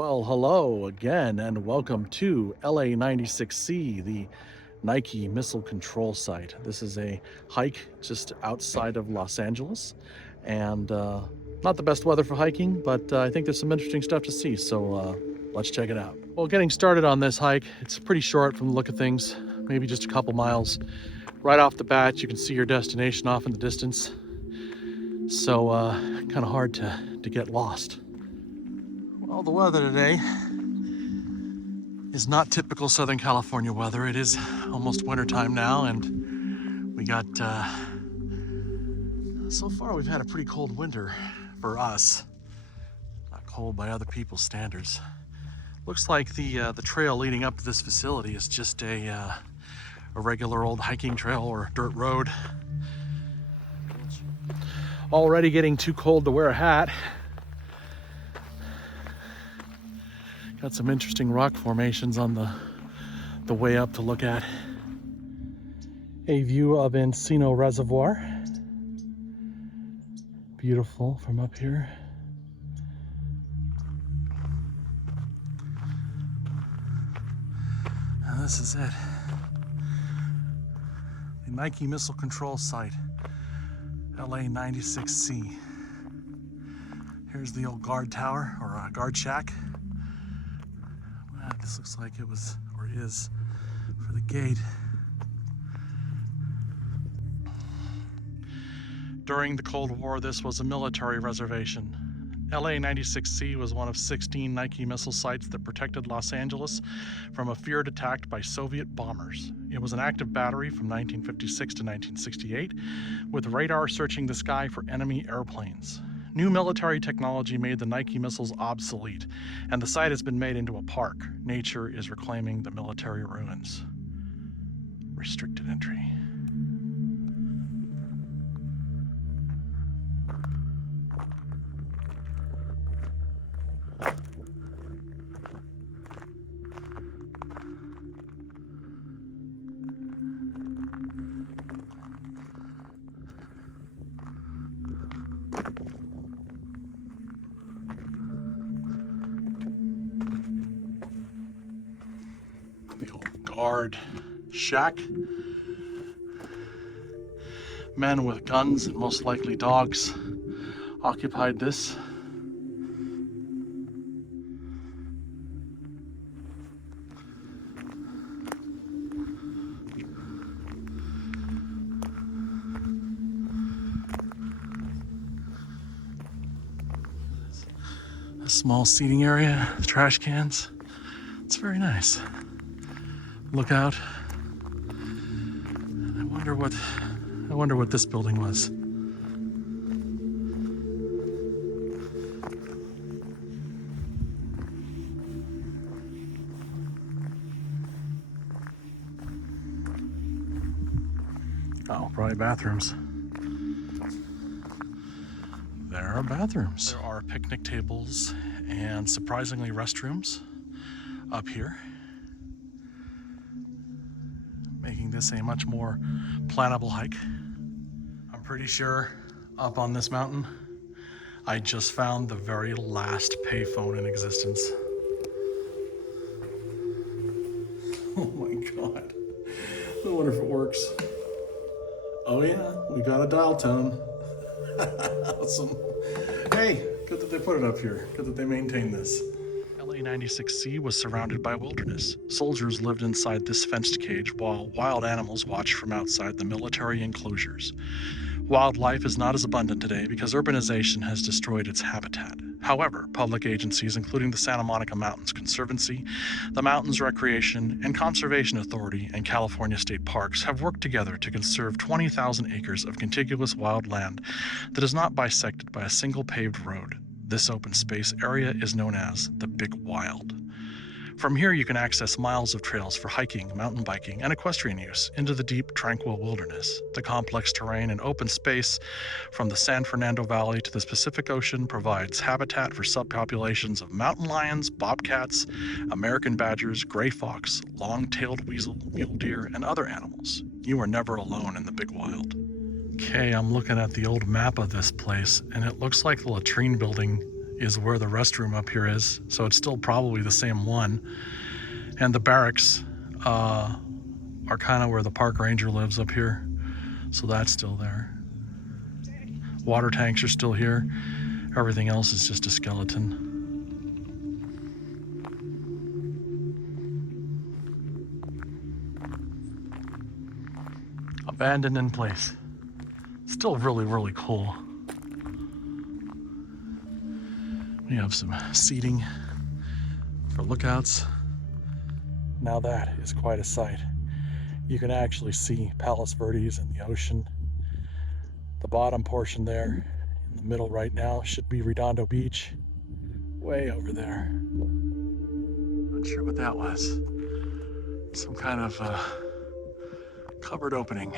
Well, hello again, and welcome to LA-96C, the Nike Missile Control Site. This is a hike just outside of Los Angeles, and not the best weather for hiking, but I think there's some interesting stuff to see, so let's check it out. Well, getting started on this hike, it's pretty short from the look of things, maybe just a couple miles. Right off the bat, you can see your destination off in the distance, so kind of hard to get lost. Well, the weather today is not typical Southern California weather. It is almost wintertime now, and we got, so far we've had a pretty cold winter for us. Not cold by other people's standards. Looks like the trail leading up to this facility is just a regular old hiking trail or dirt road. Already getting too cold to wear a hat. Got some interesting rock formations on the way up to look at. A view of Encino Reservoir. Beautiful from up here. And this is it. The Nike Missile Control Site, LA-96C. Here's the old guard tower, or guard shack. This looks like it was, or is, for the gate. During the Cold War, this was a military reservation. LA-96C was one of 16 Nike missile sites that protected Los Angeles from a feared attack by Soviet bombers. It was an active battery from 1956 to 1968, with radar searching the sky for enemy airplanes. New military technology made the Nike missiles obsolete, and the site has been made into a park. Nature is reclaiming the military ruins. Restricted entry. The old guard shack. Men with guns and most likely dogs occupied this. A small seating area, trash cans. It's very nice. Look out. I wonder what this building was. Oh, probably bathrooms. There are bathrooms. There are picnic tables and surprisingly restrooms up here, making this a much more plannable hike. I'm pretty sure up on this mountain, I just found the very last payphone in existence. Oh my God. I wonder if it works. Oh yeah, we got a dial tone. Awesome. Hey, good that they put it up here. Good that they maintain this. LA-96C was surrounded by wilderness. Soldiers lived inside this fenced cage while wild animals watched from outside the military enclosures. Wildlife is not as abundant today because urbanization has destroyed its habitat. However, public agencies, including the Santa Monica Mountains Conservancy, the Mountains Recreation and Conservation Authority, and California State Parks have worked together to conserve 20,000 acres of contiguous wild land that is not bisected by a single paved road. This open space area is known as the Big Wild. From here you can access miles of trails for hiking, mountain biking, and equestrian use into the deep, tranquil wilderness. The complex terrain and open space from the San Fernando Valley to the Pacific Ocean provides habitat for subpopulations of mountain lions, bobcats, American badgers, gray fox, long-tailed weasel, mule deer, and other animals. You are never alone in the Big Wild. Okay, I'm looking at the old map of this place, and it looks like the latrine building is where the restroom up here is. So it's still probably the same one. And the barracks are kind of where the park ranger lives up here. So that's still there. Water tanks are still here. Everything else is just a skeleton. Abandoned in place. Still really, really cool. We have some seating for lookouts. Now that is quite a sight. You can actually see Palos Verdes and the ocean. The bottom portion there, in the middle right now, should be Redondo Beach. Way over there. Not sure what that was. Some kind of covered opening.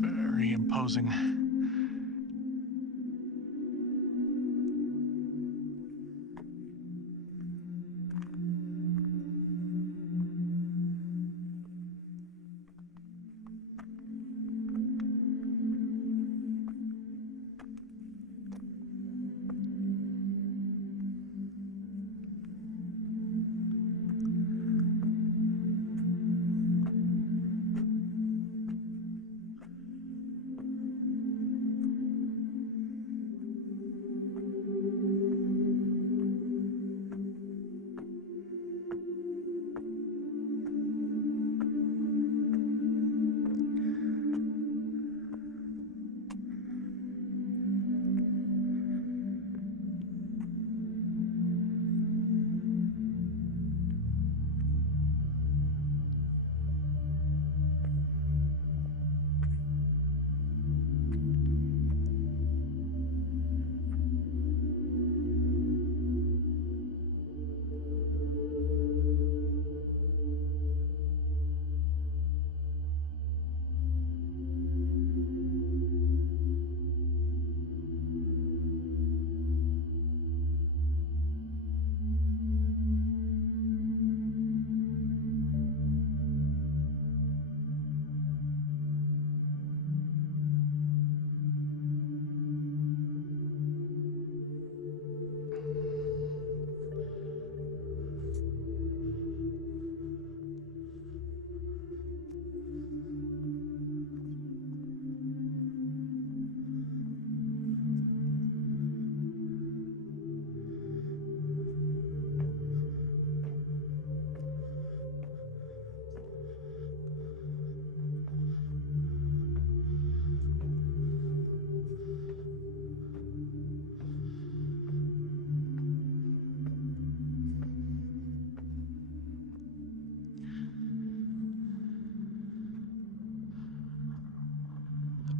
Very imposing.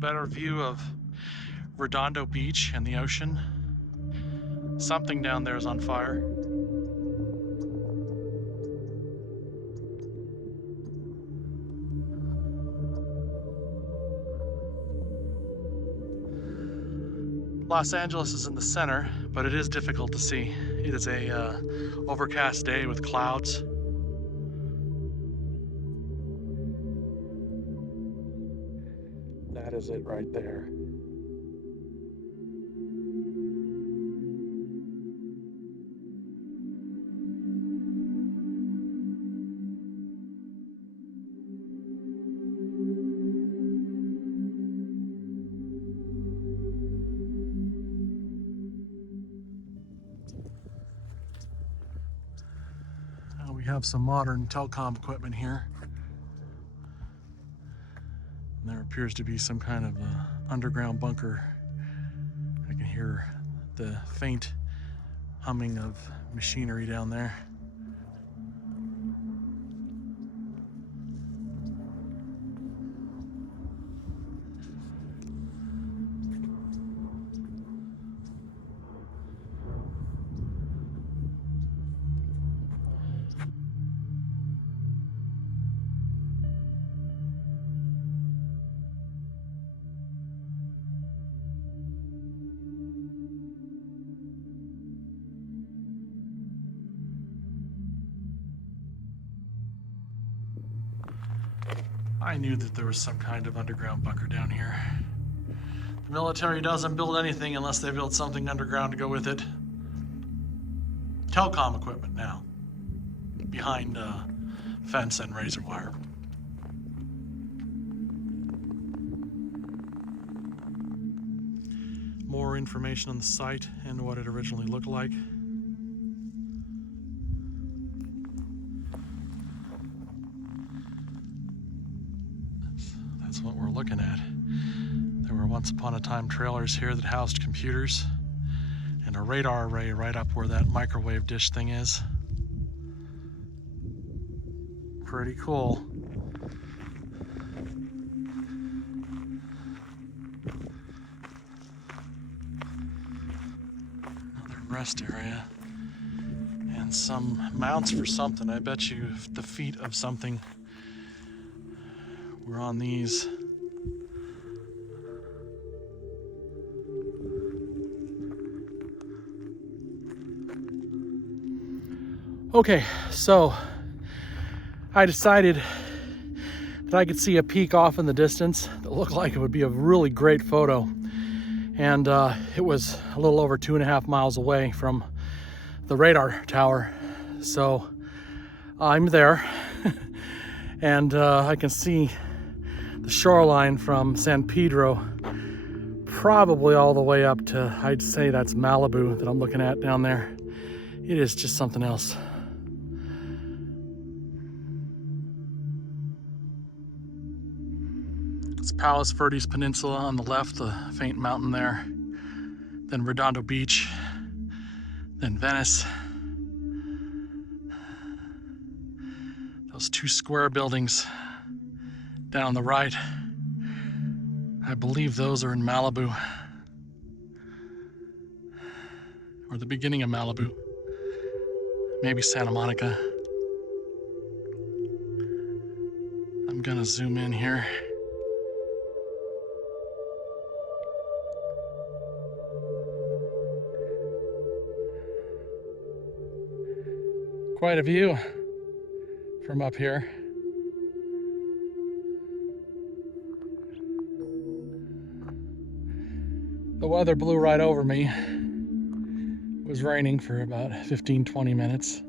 Better view of Redondo Beach and the ocean. Something down there is on fire. Los Angeles is in the center, but it is difficult to see. It is a overcast day with clouds. That is it right there. Well, we have some modern telecom equipment here. And there appears to be some kind of underground bunker. I can hear the faint humming of machinery down there. I knew that there was some kind of underground bunker down here. The military doesn't build anything unless they build something underground to go with it. Telecom equipment now, behind fence and razor wire. More information on the site and what it originally looked like. That's what we're looking at. There were once upon a time trailers here that housed computers and a radar array right up where that microwave dish thing is. Pretty cool. Another rest area. And some mounts for something. I bet you the feet of something were on these. Okay, so I decided that I could see a peak off in the distance that looked like it would be a really great photo. And it was a little over 2.5 miles away from the radar tower. So I'm there and I can see the shoreline from San Pedro probably all the way up to, I'd say that's Malibu that I'm looking at down there. It is just something else. It's Palos Verdes Peninsula on the left, the faint mountain there. Then Redondo Beach, then Venice. Those two square buildings down on the right, I believe those are in Malibu, or the beginning of Malibu, maybe Santa Monica. I'm gonna zoom in here. Quite a view from up here. The weather blew right over me. It was raining for about 15-20 minutes.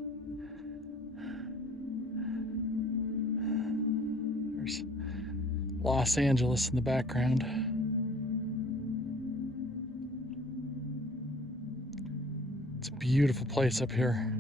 There's Los Angeles in the background. It's a beautiful place up here.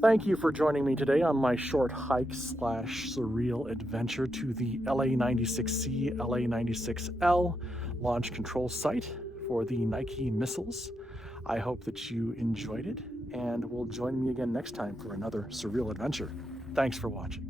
Thank you for joining me today on my short hike / surreal adventure to the LA-96C, LA-96L launch control site for the Nike missiles. I hope that you enjoyed it and will join me again next time for another surreal adventure. Thanks for watching.